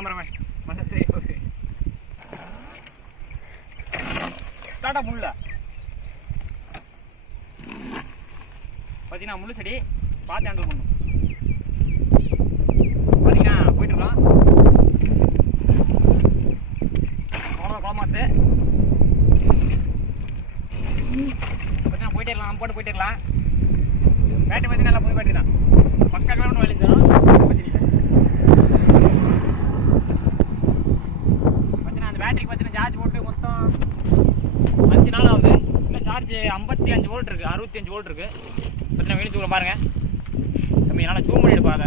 Cameraman மனசே start முள்ள பார்த்தீங்கன்னா முள்ளு செடி பார்த்து ஹேண்டில் பண்ணணும். பார்த்தீங்கன்னா போயிட்டு இருக்கலாம். அவ்வளோதான் கோமாஸு. பார்த்தீங்கன்னா போயிட்டே இருக்கலாம், நம்ம போட்டு போயிட்டே இருக்கலாம். பேட்டரி பார்த்தீங்கன்னா நல்லா புது பேட்டரி தான். பக்கா கிலோமீட்டர் வேலை தரும். பார்த்தீங்கன்னா அந்த பேட்டரிக்கு பார்த்தீங்கன்னா சார்ஜ் போட்டு மொத்தம் 5 நாள் ஆகுது. இன்னும் சார்ஜ் 55 வோல்ட் இருக்குது, 65 வோல்ட் இருக்குது. பார்த்தீங்கன்னா வெளியே தூரம் பாருங்கள். நம்ம என்னால் ஜூம் பண்ணி எடுப்பா அதை